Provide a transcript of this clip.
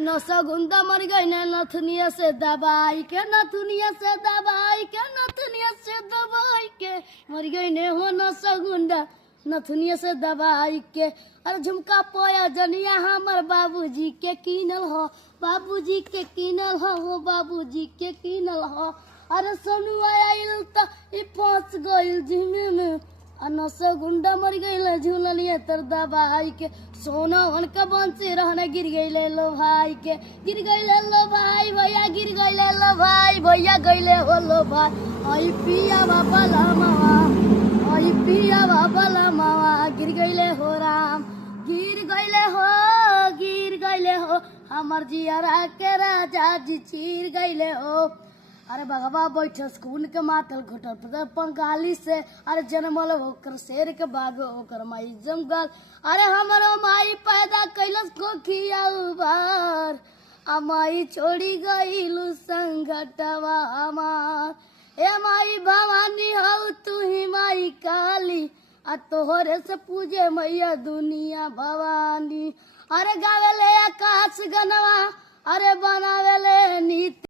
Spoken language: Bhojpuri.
नौसगुंदा मर गई ने नथुनिया से दबाई के नथुनिया से दबाई के नथुनिया से दबाई के मर गई ने हो नौसगुंदा नथुनिया से दबाई के। अरे झुमका पोया जनिया हमर बाबूजी के कीनल हो, बाबूजी के कीनल हो, वो बाबूजी के कीनल हो। अरे सोनू आइल त ई फंस गइल जिमे में नौसगुंडा मर गइल झूललिए तर दबाई के। सोना उनका बंसी रहने गिर गइले लो भाई के, गिर गइले लो भाई भैया, गिर गइले लो भाई भैया, गइले हो लो भाई। आई पिया बाबा ला मावा, आई पिया बाबा ला मावा, गिर गइले हो राम, गिर गइले हो, गिर गइले हो हमर जियरा के राजा जी चीर गइले हो। अरे भगवा बैठस खून के मातल घुटल पंगाली से, अरे जन्मल होकर शेर के बाग होकर माई जमगल। अरे हमारो माई पैदा कैलस कोखिया उबार, आ माई छोड़ी गईलू संगटवा हमार। ए माई भवानी हो तू ही माई काली, आ तोहरे से पूजे मैया दुनिया भवानी। अरे गावेले आकाश गनवा, अरे बनावेले नीति